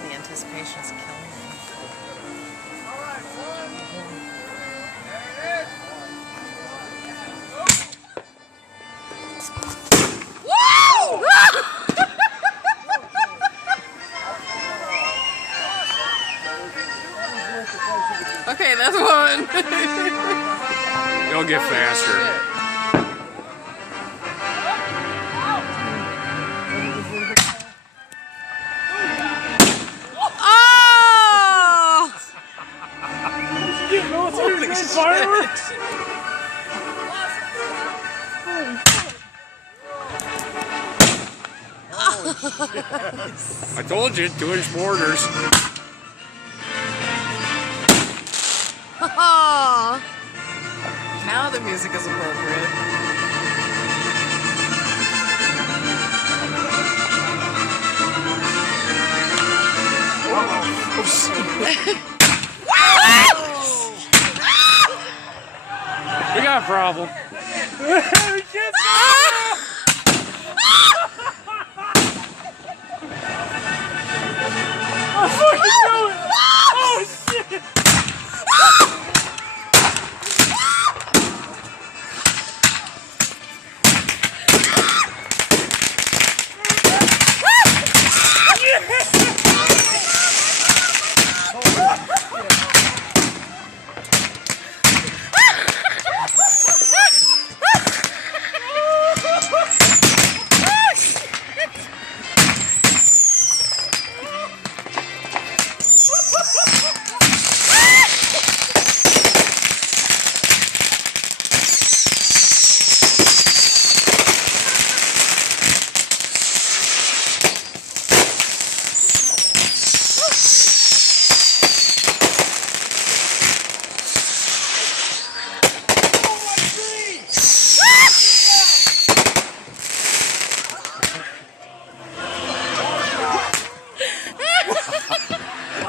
God, the anticipation is killing me. Woo! Okay, that's one. You'll get faster. Fireworks! I told you, 2-inch mortars. Now the music is appropriate. We got a problem. We can't stop. I'm fucking going! Oh shit!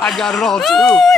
I got it all too.